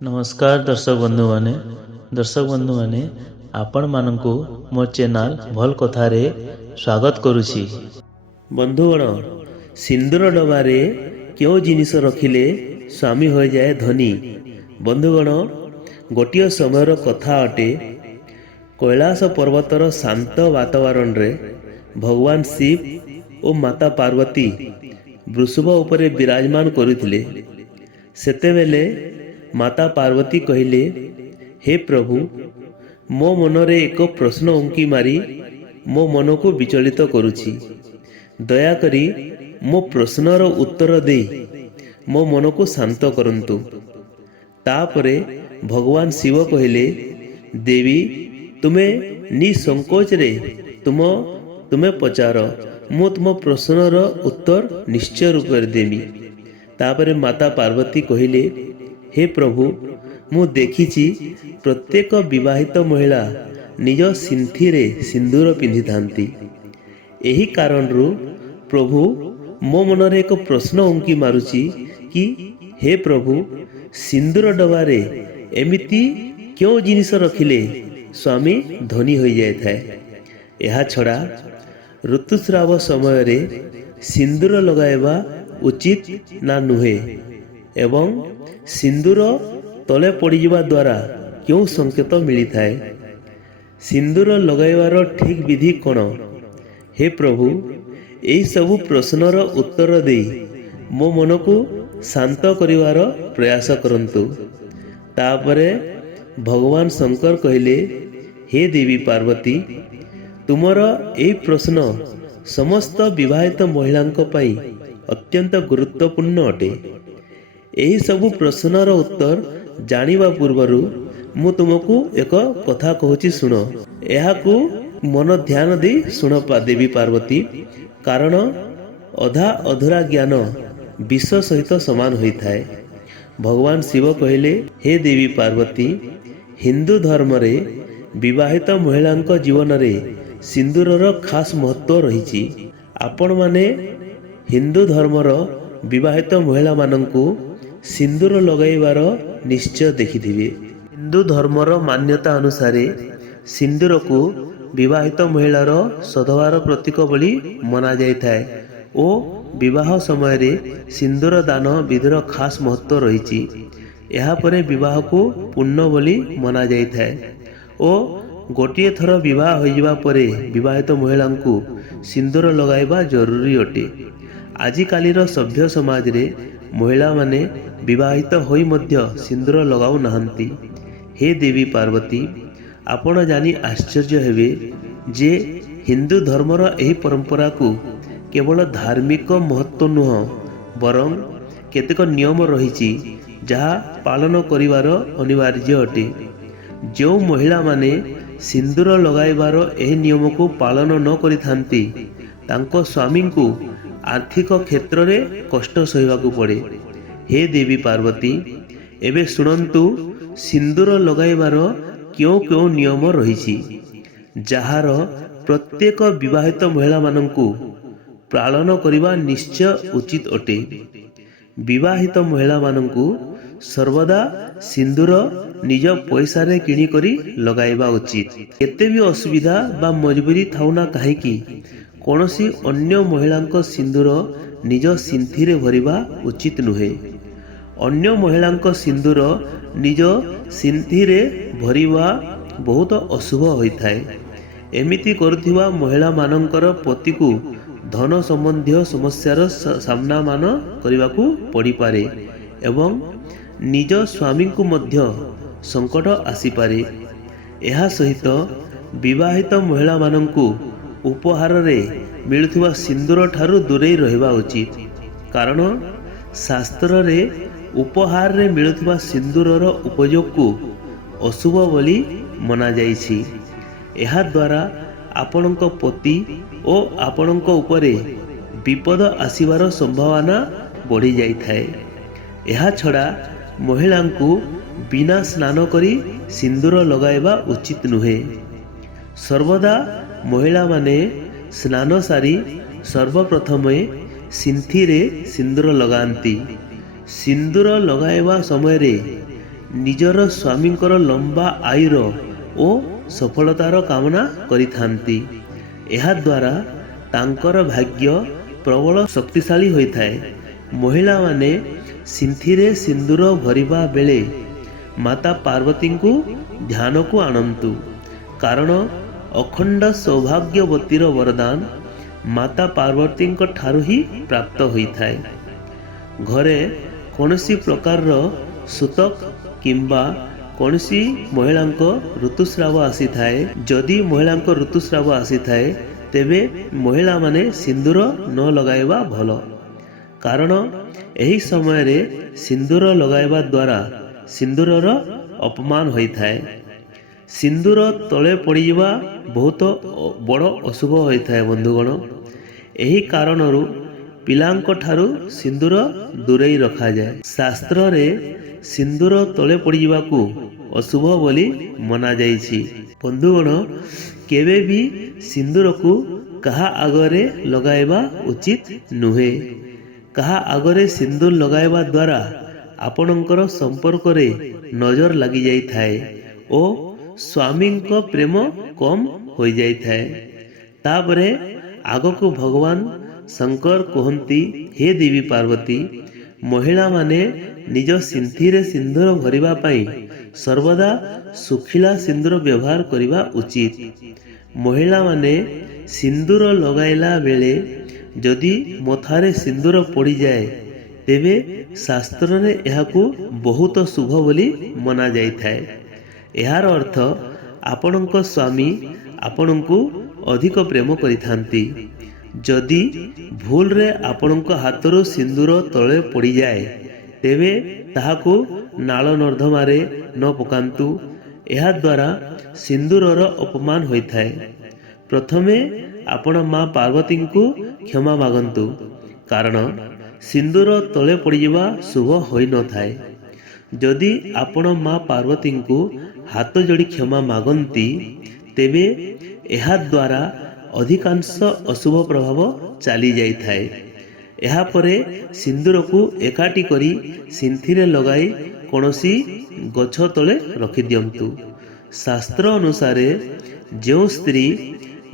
नमस्कार दर्शक बंधु माने आपण मानकु मो चैनल भल कथारे स्वागत करुछि। बंधुगण, सिंदूर डबारे क्यों जिनिस रखिले स्वामी हो जाए धनी। बंधुगण, गोटिए समयर कथा अटे। कैलाश पर्वतर शांत वातावरण रे भगवान शिव और माता पार्वती वृषभ उपरे विराजमान करुथिले। सेतेबेले माता पार्वती कहिले, हे प्रभु, मो मनरे एक प्रश्न उंकी मारी मो मन को विचलित करुछि। दयाकरी मो प्रश्नर उत्तर दे मो मन को शांत करंतु। तापरे भगवान शिव कहिले, देवी, तुमे निसंकोच रे तुमे पचार, मो तुम प्रश्नर उत्तर निश्चय रूप देमी। तापरे माता पार्वती कहिले, हे प्रभु, मु देखिछि प्रत्येक विवाहित महिला निज सिंथीरे सिंदूर पिंधि थांती। एही कारणरू प्रभु मो मनरे एक प्रश्न उंकी मारुछि कि हे प्रभु, सिंदूर डबारे एमिति क्यों जिनिस रखिले स्वामी धनी हो जाए थाए। एहा छड़ा ऋतुस्राव समय रे सिंदूर लगाइबा उचित ना नुहे एवं सिंदूर तले पड़ीजा द्वारा क्यों संकेत मिली थाए। सिंदूर लगाइबार ठीक विधि कौन। हे प्रभु, एही सबु प्रश्नर उत्तर दे मो मन को शांत करिवार प्रयास करंतु। तापरे भगवान शंकर कहिले, हे देवी पार्वती, तुमर एही प्रश्न समस्त विवाहित महिलांक पई अत्यंत गुरुत्वपूर्ण अटे। एही सबु प्रश्नर उत्तर जानिबा पूर्वरु मु तुमको एक कथा कहूची सुन। एहाकू मन ध्यान दे सुन देवी पार्वती, कारण अधा अधूरा ज्ञान विष सहित समान होइथाए। भगवान शिव कहिले, हे देवी पार्वती, हिंदू धर्म रे विवाहित महिलांक जीवन रे सिंदूरर खास महत्व रहिछि। आपण माने हिंदू धर्मर विवाहित महिला मानंकु सिंदूर लगाइबार निश्चय देखिथिबे। हिंदू धर्मर मान्यता अनुसार सिंदूर को विवाहित महिलार सद्भावर प्रतीक बोली मना जाइथाए ओ विवाह समय रे सिंदूर दान विधिर खास महत्व रहिछि। एहा परे विवाह को पुण्य बोली मना जाइथाए ओ गोटिए थर विवाह होइबा परे विवाहित महिलांकु सिंदूर लगाइबा जरूरी अटे। आजिकालीर सभ्य समाज रे महिला माने विवाहित होई मध्य सिंदूर लगाऊ नाहंती। हे देवी पार्वती, आपण जानी आश्चर्य हेबे जे हिंदू धर्मर एही परंपरा को केवल धार्मिक महत्व नुह बरं केतेक नियम रहिछि जहा पालन करिवार अनिवार्य अटे। जो महिला माने सिंदूर लगाइबार एही नियम को पालन न करि थांती तांको स्वामी को आर्थिक क्षेत्र रे कष्ट सहिबाकू पड़े। हे देवी पार्वती, एबे सुनंतु सिंदूर लगाइबार क्यों क्यों नियम रहिछि जहार प्रत्येक विवाहित महिला मानंकु पालन करिबा निश्चय उचित अटे। विवाहित महिला मानंकु सर्वदा सिंदूर निज पैसा रे किणी करी लगाइबा उचित। केते भी असुविधा बा मजबूरी थाउना काहेकि कौनसी अन्य महिलांक सिंदूर निज सिंथीरे भरिबा उचित नुहे। अन्य महिलांक सिंदूर निज सिंथीरे भरिबा बहुत अशुभ होइथाए। एमिति करुथिबा महिला मानंकर पति को धन संबंधी समस्यार सामना मान करिबाकू पड़ी पारे एवं निज स्वामी को मध्य संकट आसी पारे। एहा सहित विवाहित महिला मानंकु उपहार रे मिलुथिबा सिंदूर ठारू दूरे रहिबा उचित, कारण शास्त्र रे उपहार रे मिलुथिबा सिंदूरर उपयोग को अशुभ बोली मना जाइछि। एहा द्वारा आपणक पति ओ आपणक उपरे विपद आसीबार संभावना बढ़ी जाइथाए। एहा छड़ा महिलांकु बिना स्नान करी सिंदूर लगाइबा उचित नुहे। सर्वदा महिला माने स्नान सारी सर्वप्रथमे सिंथीरे सिंदूर लगांती। सिंदूर लगाइबा समय रे ନିଜର ସ୍ୱାମୀଙ୍କର ଲମ୍ବା ଆୟୁର ଓ ସଫଳତାର କାମନା କରିଥାନ୍ତି। ଏହାଦ୍ୱାରା ତାଙ୍କର ଭାଗ୍ୟ ପ୍ରବଳ ଶକ୍ତିଶାଳୀ ହୋଇଥାଏ। ମହିଳାମାନେ ସିନ୍ଥିରେ ସିନ୍ଦୁର ଭରିବା ବେଳେ ମାତା ପାର୍ବତୀଙ୍କୁ ଧ୍ୟାନକୁ ଆଣନ୍ତୁ, କାରଣ ଅଖଣ୍ଡ ସୌଭାଗ୍ୟବତୀର ବରଦାନ ମାତା ପାର୍ବତୀଙ୍କ ଠାରୁ ହିଁ ପ୍ରାପ୍ତ ହୋଇଥାଏ। ଘରେ କୌଣସି ପ୍ରକାରର ସୂତକ କିମ୍ବା କୌଣସି ମହିଳାଙ୍କ ଋତୁସ୍ରାବ ଆସିଥାଏ, ଯଦି ମହିଳାଙ୍କ ଋତୁସ୍ରାବ ଆସିଥାଏ ତେବେ ମହିଳାମାନେ ସିନ୍ଦୁର ନ ଲଗାଇବା ଭଲ, କାରଣ ଏହି ସମୟରେ ସିନ୍ଦୁର ଲଗାଇବା ଦ୍ୱାରା ସିନ୍ଦୁରର ଅପମାନ ହୋଇଥାଏ। ସିନ୍ଦୁର ତଳେ ପଡ଼ିଯିବା ବହୁତ ବଡ଼ ଅଶୁଭ ହୋଇଥାଏ ବନ୍ଧୁଗଣ। ଏହି କାରଣରୁ ପିଲାଙ୍କ ଠାରୁ ସିନ୍ଦୁର ଦୂରେଇ ରଖାଯାଏ। ଶାସ୍ତ୍ରରେ ସିନ୍ଦୁର ତଳେ ପଡ଼ିଯିବାକୁ ଅଶୁଭ ବୋଲି ମନାଯାଇଛି। ବନ୍ଧୁଗଣ, କେବେ ବି ସିନ୍ଦୁରକୁ କାହା ଆଗରେ ଲଗାଇବା ଉଚିତ ନୁହେଁ। କାହା ଆଗରେ ସିନ୍ଦୁର ଲଗାଇବା ଦ୍ୱାରା ଆପଣଙ୍କର ସମ୍ପର୍କରେ ନଜର ଲାଗିଯାଇଥାଏ ଓ ସ୍ୱାମୀଙ୍କ ପ୍ରେମ କମ୍ ହୋଇଯାଇଥାଏ। ତାପରେ ଆଗକୁ ଭଗବାନ ଶଙ୍କର କୁହନ୍ତି, ହେ ଦେବୀ ପାର୍ବତୀ, ମହିଳାମାନେ ନିଜ ସିନ୍ଥିରେ ସିନ୍ଦୁର ଭରିବା ପାଇଁ ସର୍ବଦା ଶୁଖିଲା ସିନ୍ଦୁର ବ୍ୟବହାର କରିବା ଉଚିତ। ମହିଳାମାନେ ସିନ୍ଦୁର ଲଗାଇଲା ବେଳେ ଯଦି ମଥାରେ ସିନ୍ଦୁର ପଡ଼ିଯାଏ ତେବେ ଶାସ୍ତ୍ରରେ ଏହାକୁ ବହୁତ ଶୁଭ ବୋଲି ମନାଯାଇଥାଏ। ଏହାର ଅର୍ଥ ଆପଣଙ୍କ ସ୍ୱାମୀ ଆପଣଙ୍କୁ ଅଧିକ ପ୍ରେମ କରିଥାନ୍ତି। ଯଦି ଭୁଲରେ ଆପଣଙ୍କ ହାତରୁ ସିନ୍ଦୁର ତଳେ ପଡ଼ିଯାଏ ତେବେ ତାହାକୁ ନାଳ ନର୍ଦ୍ଦମାରେ ନ ପକାନ୍ତୁ। ଏହାଦ୍ୱାରା ସିନ୍ଦୁରର ଅପମାନ ହୋଇଥାଏ। ପ୍ରଥମେ ଆପଣ ମା ପାର୍ବତୀଙ୍କୁ କ୍ଷମା ମାଗନ୍ତୁ, କାରଣ ସିନ୍ଦୁର ତଳେ ପଡ଼ିଯିବା ଶୁଭ ହୋଇନଥାଏ। ଯଦି ଆପଣ ମା ପାର୍ବତୀଙ୍କୁ ହାତ ଯୋଡ଼ି କ୍ଷମା ମାଗନ୍ତି ତେବେ ଏହାଦ୍ୱାରା ଅଧିକାଂଶ ଅଶୁଭ ପ୍ରଭାବ ଚାଲିଯାଇଥାଏ। ଏହାପରେ ସିନ୍ଦୁରକୁ ଏକାଠି କରି ସିନ୍ଥିରେ ଲଗାଇ କୌଣସି ଗଛ ତଳେ ରଖିଦିଅନ୍ତୁ। ଶାସ୍ତ୍ର ଅନୁସାରେ ଯେଉଁ ସ୍ତ୍ରୀ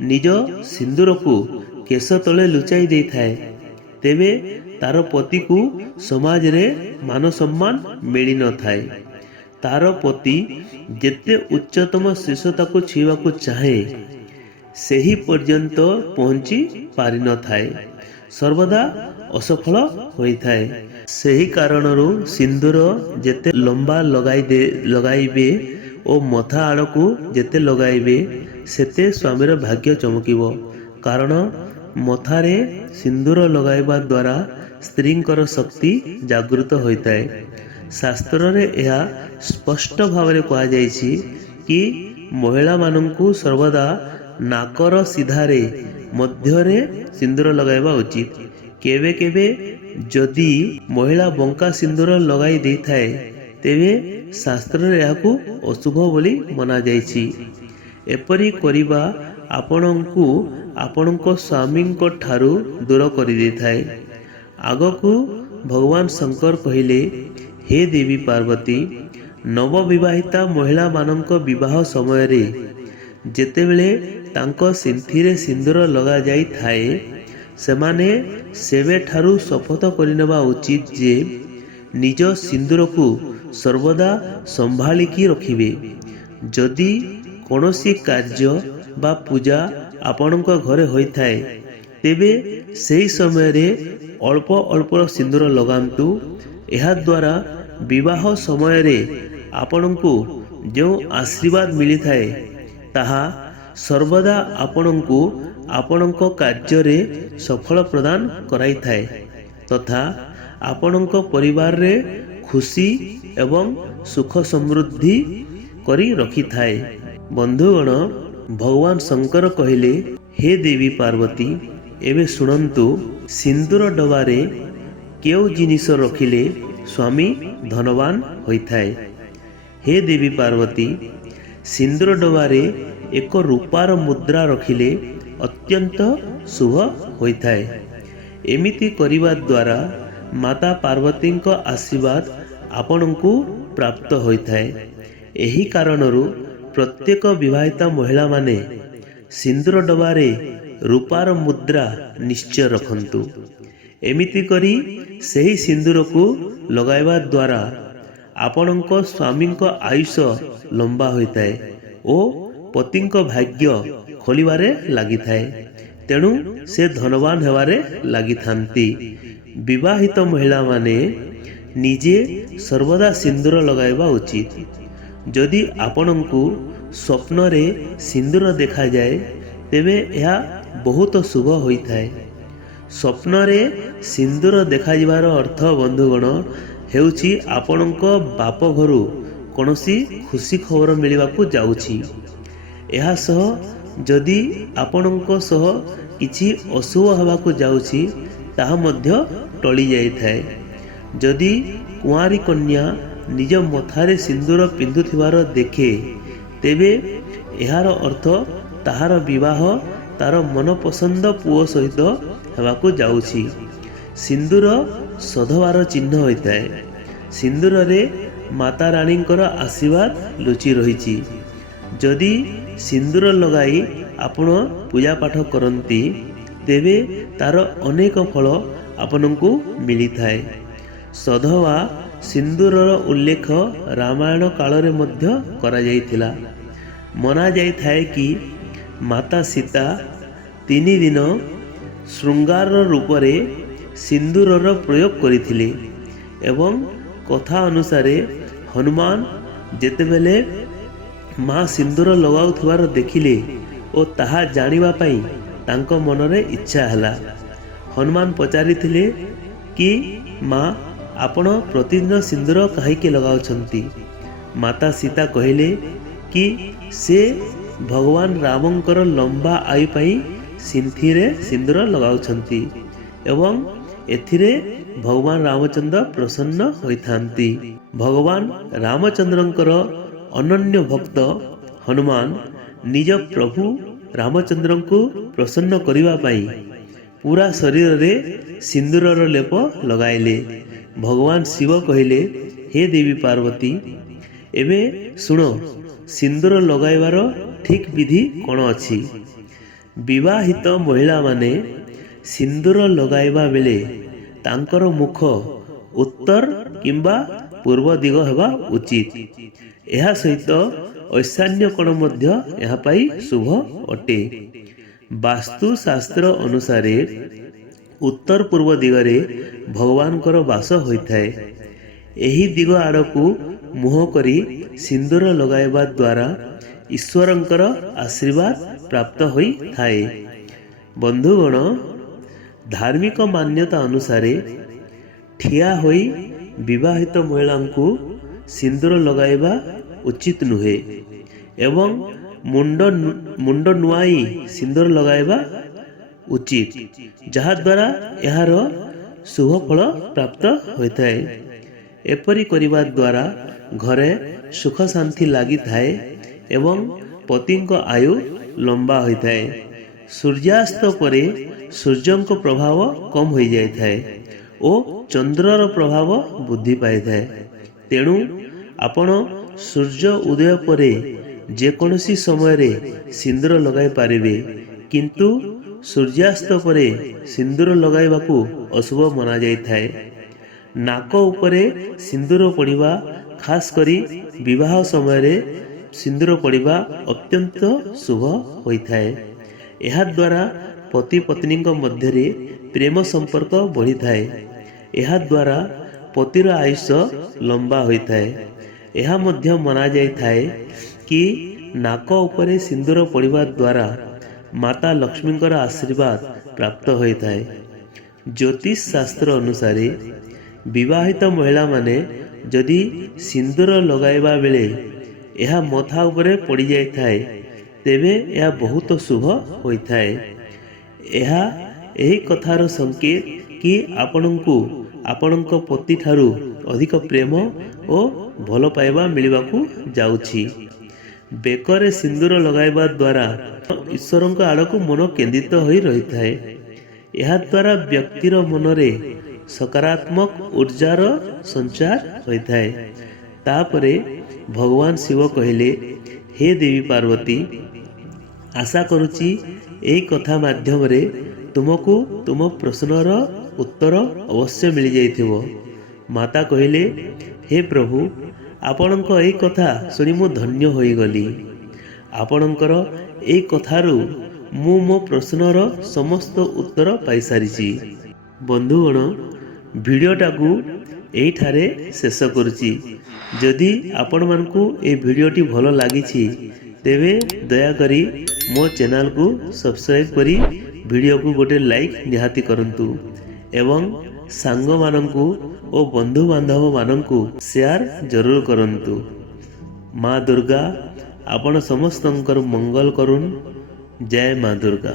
ନିଜ ସିନ୍ଦୁରକୁ କେଶ ତଳେ ଲୁଚାଇ ଦେଇଥାଏ ତେବେ ତାର ପତିକୁ ସମାଜରେ ମାନ ସମ୍ମାନ ମିଳିନଥାଏ। ତାର ପତି ଯେତେ ଉଚ୍ଚତମ ଶୀର୍ଷତାକୁ ଛୁଇଁବାକୁ ଚାହେଁ ସେହି ପର୍ଯ୍ୟନ୍ତ ପହଞ୍ଚି ପାରିନଥାଏ, ସର୍ବଦା ଅସଫଳ ହୋଇଥାଏ। ସେହି କାରଣରୁ ସିନ୍ଦୁର ଯେତେ ଲମ୍ବା ଲଗାଇବେ ଓ ମଥା ଆଡ଼କୁ ଯେତେ ଲଗାଇବେ ସେତେ ସ୍ୱାମୀର ଭାଗ୍ୟ ଚମକିବ, କାରଣ ମଥାରେ ସିନ୍ଦୁର ଲଗାଇବା ଦ୍ୱାରା ସ୍ତ୍ରୀଙ୍କର ଶକ୍ତି ଜାଗୃତ ହୋଇଥାଏ। ଶାସ୍ତ୍ରରେ ଏହା ସ୍ପଷ୍ଟ ଭାବରେ କୁହାଯାଇଛି କି ମହିଳାମାନଙ୍କୁ ସର୍ବଦା ନାକର ସିଧାରେ ମଧ୍ୟରେ ସିନ୍ଦୁର ଲଗାଇବା ଉଚିତ। କେବେ କେବେ ଯଦି ମହିଳା ବଙ୍କା ସିନ୍ଦୁର ଲଗାଇ ଦେଇଥାଏ ତେବେ ଶାସ୍ତ୍ରରେ ଏହାକୁ ଅଶୁଭ ବୋଲି ମନାଯାଇଛି। ଏପରି କରିବା ଆପଣଙ୍କୁ ଆପଣଙ୍କ ସ୍ୱାମୀଙ୍କ ଠାରୁ ଦୂର କରିଦେଇଥାଏ। ଆଗକୁ ଭଗବାନ ଶଙ୍କର କହିଲେ, ହେ ଦେବୀ ପାର୍ବତୀ, ନବବିବାହିତା ମହିଳାମାନଙ୍କ ବିବାହ ସମୟରେ ଯେତେବେଳେ ତାଙ୍କ ସିନ୍ଥିରେ ସିନ୍ଦୁର ଲଗାଯାଇଥାଏ ସେମାନେ ସେବେଠାରୁ ଶପଥ କରିନେବା ଉଚିତ ଯେ ନିଜ ସିନ୍ଦୁରକୁ ସର୍ବଦା ସମ୍ଭାଳିକି ରଖିବେ। ଯଦି କୌଣସି କାର୍ଯ୍ୟ ବା ପୂଜା ଆପଣଙ୍କ ଘରେ ହୋଇଥାଏ ତେବେ ସେହି ସମୟରେ ଅଳ୍ପ ଅଳ୍ପ ସିନ୍ଦୁର ଲଗାନ୍ତୁ। ଏହାଦ୍ୱାରା ବିବାହ ସମୟରେ ଆପଣଙ୍କୁ ଯେଉଁ ଆଶୀର୍ବାଦ ମିଳିଥାଏ ତାହା ସର୍ବଦା ଆପଣଙ୍କୁ ଆପଣଙ୍କ କାର୍ଯ୍ୟରେ ସଫଳ ପ୍ରଦାନ କରାଇଥାଏ ତଥା ଆପଣଙ୍କ ପରିବାରରେ ଖୁସି ଏବଂ ସୁଖ ସମୃଦ୍ଧି କରି ରଖିଥାଏ। ବନ୍ଧୁଗଣ, ଭଗବାନ ଶଙ୍କର କହିଲେ, ହେ ଦେବୀ ପାର୍ବତୀ, ଏବେ ଶୁଣନ୍ତୁ, ସିନ୍ଦୁର ଡବାରେ କେଉଁ ଜିନିଷ ରଖିଲେ ସ୍ୱାମୀ ଧନବାନ ହୋଇଥାଏ। ହେ ଦେବୀ ପାର୍ବତୀ, ସିନ୍ଦୁର ଡବାରେ ଏକ ରୂପାର ମୁଦ୍ରା ରଖିଲେ ଅତ୍ୟନ୍ତ ଶୁଭ ହୋଇଥାଏ। ଏମିତି କରିବା ଦ୍ୱାରା ମାତା ପାର୍ବତୀଙ୍କ ଆଶୀର୍ବାଦ ଆପଣଙ୍କୁ ପ୍ରାପ୍ତ ହୋଇଥାଏ। ଏହି କାରଣରୁ ପ୍ରତ୍ୟେକ ବିବାହିତା ମହିଳାମାନେ ସିନ୍ଦୁର ଡବାରେ ରୂପାର ମୁଦ୍ରା ନିଶ୍ଚୟ ରଖନ୍ତୁ। ଏମିତି କରି ସେହି ସିନ୍ଦୁରକୁ ଲଗାଇବା ଦ୍ୱାରା ଆପଣଙ୍କ ସ୍ୱାମୀଙ୍କ ଆୟୁଷ ଲମ୍ବା ହୋଇଥାଏ ଓ ପତିଙ୍କ ଭାଗ୍ୟ ଖୋଲିବାରେ ଲାଗିଥାଏ। ତେଣୁ ସେ ଧନବାନ ହେବାରେ ଲାଗିଥାନ୍ତି। ବିବାହିତ ମହିଳାମାନେ ନିଜେ ସର୍ବଦା ସିନ୍ଦୁର ଲଗାଇବା ଉଚିତ। ଯଦି ଆପଣଙ୍କୁ ସ୍ୱପ୍ନରେ ସିନ୍ଦୁର ଦେଖାଯାଏ ତେବେ ଏହା ବହୁତ ଶୁଭ ହୋଇଥାଏ। ସ୍ୱପ୍ନରେ ସିନ୍ଦୁର ଦେଖାଯିବାର ଅର୍ଥ ବନ୍ଧୁଗଣ ହେଉଛି ଆପଣଙ୍କ ବାପ ଘରୁ କୌଣସି ଖୁସି ଖବର ମିଳିବାକୁ ଯାଉଛି। ଏହା ସହ ଯଦି ଆପଣଙ୍କ ସହ କିଛି ଅଶୁଭ ହେବାକୁ ଯାଉଛି ତାହା ମଧ୍ୟ ଟଳି ଯାଇଥାଏ। ଯଦି କୁଆଁରୀ କନ୍ୟା ନିଜ ମଥାରେ ସିନ୍ଦୁର ପିନ୍ଧୁଥିବାର ଦେଖେ ତେବେ ଏହାର ଅର୍ଥ ତାହାର ବିବାହ ତାର ମନପସନ୍ଦ ପୁଅ ସହିତ ହେବାକୁ ଯାଉଛି। ସିନ୍ଦୁର ସଧବାର ଚିହ୍ନ ହୋଇଥାଏ। ସିନ୍ଦୁରରେ ମାତା ରାଣୀଙ୍କର ଆଶୀର୍ବାଦ ଲୁଚି ରହିଛି। ଯଦି ସିନ୍ଦୁର ଲଗାଇ ଆପଣ ପୂଜା ପାଠ କରନ୍ତି ତେବେ ତାର ଅନେକ ଫଳ ଆପଣଙ୍କୁ ମିଳିଥାଏ। ସଧବା ସିନ୍ଦୁରର ଉଲ୍ଲେଖ ରାମାୟଣ କାଳରେ ମଧ୍ୟ କରାଯାଇଥିଲା। ମନାଯାଇଥାଏ କି ମାତା ସୀତା 3 ଦିନ ଶୃଙ୍ଗାର ରୂପରେ ସିନ୍ଦୁରର ପ୍ରୟୋଗ କରିଥିଲେ ଏବଂ କଥା ଅନୁସାରେ ହନୁମାନ ଯେତେବେଳେ ମା ସିନ୍ଦୁର ଲଗାଉଥିବାର ଦେଖିଲେ ଓ ତାହା ଜାଣିବା ପାଇଁ ତାଙ୍କ ମନରେ ଇଚ୍ଛା ହେଲା। ହନୁମାନ ପଚାରିଥିଲେ କି ମା ଆପଣ ପ୍ରତିଦିନ ସିନ୍ଦୁର କାହିଁକି ଲଗାଉଛନ୍ତି? ମାତା ସୀତା କହିଲେ କି ସେ ଭଗବାନ ରାମଙ୍କର ଲମ୍ବା ଆୟୁ ପାଇଁ ସିନ୍ଥିରେ ସିନ୍ଦୁର ଲଗାଉଛନ୍ତି ଏବଂ ଏଥିରେ ଭଗବାନ ରାମଚନ୍ଦ୍ର ପ୍ରସନ୍ନ ହୋଇଥାନ୍ତି। ଭଗବାନ ରାମଚନ୍ଦ୍ରଙ୍କର ଅନନ୍ୟ ଭକ୍ତ ହନୁମାନ ନିଜ ପ୍ରଭୁ ରାମଚନ୍ଦ୍ରଙ୍କୁ ପ୍ରସନ୍ନ କରିବା ପାଇଁ ପୁରା ଶରୀରରେ ସିନ୍ଦୁରର ଲେପ ଲଗାଇଲେ। ଭଗବାନ ଶିବ କହିଲେ, ହେ ଦେବୀ ପାର୍ବତୀ, ଏବେ ଶୁଣ, ସିନ୍ଦୁର ଲଗାଇବାର ଠିକ୍ ବିଧି କ'ଣ ଅଛି। ବିବାହିତ ମହିଳାମାନେ ସିନ୍ଦୁର ଲଗାଇବା ବେଳେ ତାଙ୍କର ମୁଖ ଉତ୍ତର କିମ୍ବା ପୂର୍ବ ଦିଗ ହେବା ଉଚିତ। ଏହା ସହିତ ଐଶାନ୍ୟ କୋଣ ମଧ୍ୟ ଏହା ପାଇଁ ଶୁଭ ଅଟେ। ବାସ୍ତୁଶାସ୍ତ୍ର ଅନୁସାରେ ଉତ୍ତର ପୂର୍ବ ଦିଗରେ ଭଗବାନଙ୍କର ବାସ ହୋଇଥାଏ। ଏହି ଦିଗ ଆଡ଼କୁ ମୁହଁ କରି ସିନ୍ଦୁର ଲଗାଇବା ଦ୍ୱାରା ଈଶ୍ୱରଙ୍କର ଆଶୀର୍ବାଦ ପ୍ରାପ୍ତ ହୋଇଥାଏ। ବନ୍ଧୁଗଣ, ଧାର୍ମିକ ମାନ୍ୟତା ଅନୁସାରେ ଠିଆ ହୋଇ ବିବାହିତ ମହିଳାଙ୍କୁ ସିନ୍ଦୁର ଲଗାଇବା ଉଚିତ ନୁହେଁ ଏବଂ ମୁଣ୍ଡ ନୁଆଇ ସିନ୍ଦୁର ଲଗାଇବା ଉଚିତ, ଯାହାଦ୍ୱାରା ଏହାର ଶୁଭ ଫଳ ପ୍ରାପ୍ତ ହୋଇଥାଏ। ଏପରି କରିବା ଦ୍ୱାରା ଘରେ ସୁଖ ଶାନ୍ତି ଲାଗିଥାଏ ଏବଂ ପତିଙ୍କ ଆୟୁ ଲମ୍ବା ହୋଇଥାଏ। ସୂର୍ଯ୍ୟାସ୍ତ ପରେ ସୂର୍ଯ୍ୟଙ୍କ ପ୍ରଭାବ କମ ହୋଇଯାଇଥାଏ ଓ ଚନ୍ଦ୍ରର ପ୍ରଭାବ ବୃଦ୍ଧି ପାଇଥାଏ। ତେଣୁ ଆପଣ ସୂର୍ଯ୍ୟ ଉଦୟ ପରେ ଯେକୌଣସି ସମୟରେ ସିନ୍ଦୁର ଲଗାଇ ପାରିବେ, କିନ୍ତୁ ସୂର୍ଯ୍ୟାସ୍ତ ପରେ ସିନ୍ଦୁର ଲଗାଇବାକୁ ଅଶୁଭ ମନାଯାଇଥାଏ। ନାକ ଉପରେ ସିନ୍ଦୁର ପଡ଼ିବା, ଖାସ୍ କରି ବିବାହ ସମୟରେ ସିନ୍ଦୁର ପଡ଼ିବା ଅତ୍ୟନ୍ତ ଶୁଭ ହୋଇଥାଏ। ଏହାଦ୍ୱାରା ପତି ପତ୍ନୀଙ୍କ ମଧ୍ୟରେ ପ୍ରେମ ସମ୍ପର୍କ ବଢ଼ିଥାଏ। ଏହାଦ୍ୱାରା ପତିର ଆୟୁଷ ଲମ୍ବା ହୋଇଥାଏ। ଏହା ମଧ୍ୟ ମନାଯାଇଥାଏ କି ନାକ ଉପରେ ସିନ୍ଦୁର ପଡ଼ିବା ଦ୍ୱାରା ମାତା ଲକ୍ଷ୍ମୀଙ୍କର ଆଶୀର୍ବାଦ ପ୍ରାପ୍ତ ହୋଇଥାଏ। ଜ୍ୟୋତିଷ ଶାସ୍ତ୍ର ଅନୁସାରେ ବିବାହିତ ମହିଳାମାନେ ଯଦି ସିନ୍ଦୁର ଲଗାଇବା ବେଳେ ଏହା ମଥା ଉପରେ ପଡ଼ିଯାଇଥାଏ ତେବେ ଏହା ବହୁତ ଶୁଭ ହୋଇଥାଏ। ଏହି କଥାର ସଂକେତ କି ଆପଣଙ୍କୁ ଆପଣଙ୍କ ପତିଠାରୁ ଅଧିକ ପ୍ରେମ ଓ ଭଲ ପାଇବା ମିଳିବାକୁ ଯାଉଛି। ବେକରେ ସିନ୍ଦୁର ଲଗାଇବା ଦ୍ୱାରା ଈଶ୍ୱରଙ୍କ ଆଡ଼କୁ ମନ କେନ୍ଦ୍ରିତ ହୋଇ ରହିଥାଏ। ଏହାଦ୍ୱାରା ବ୍ୟକ୍ତିର ମନରେ ସକାରାତ୍ମକ ଉର୍ଜାର ସଞ୍ଚାର ହୋଇଥାଏ। ତାପରେ ଭଗବାନ ଶିବ କହିଲେ, ହେ ଦେବୀ ପାର୍ବତୀ, ଆଶା କରୁଛି ଏହି କଥା ମାଧ୍ୟମରେ ତୁମକୁ ତୁମ ପ୍ରଶ୍ନର ଉତ୍ତର ଅବଶ୍ୟ ମିଳିଯାଇଥିବ। ମାତା କହିଲେ, ହେ ପ୍ରଭୁ, ଆପଣଙ୍କ ଏହି କଥା ଶୁଣି ମୁଁ ଧନ୍ୟ ହୋଇଗଲି। ଆପଣଙ୍କର ଏହି କଥାରୁ ମୁଁ ମୋ ପ୍ରଶ୍ନର ସମସ୍ତ ଉତ୍ତର ପାଇସାରିଛି। ବନ୍ଧୁଗଣ, ଭିଡ଼ିଓଟାକୁ ଏଇଠାରେ ଶେଷ କରୁଛି। ଯଦି ଆପଣମାନଙ୍କୁ ଏହି ଭିଡ଼ିଓଟି ଭଲ ଲାଗିଛି ତେବେ ଦୟାକରି ମୋ ଚ୍ୟାନେଲକୁ ସବସ୍କ୍ରାଇବ୍ କରି ଭିଡ଼ିଓକୁ ଗୋଟେ ଲାଇକ୍ ନିହାତି କରନ୍ତୁ ଏବଂ ସାଙ୍ଗମାନଙ୍କୁ ଓ ବନ୍ଧୁବାନ୍ଧବମାନଙ୍କୁ ସେୟାର ଜରୁର କରନ୍ତୁ। ମା ଦୁର୍ଗା ଆପଣ ସମସ୍ତଙ୍କର ମଙ୍ଗଳ କରୁନ୍। ଜୟ ମା ଦୁର୍ଗା।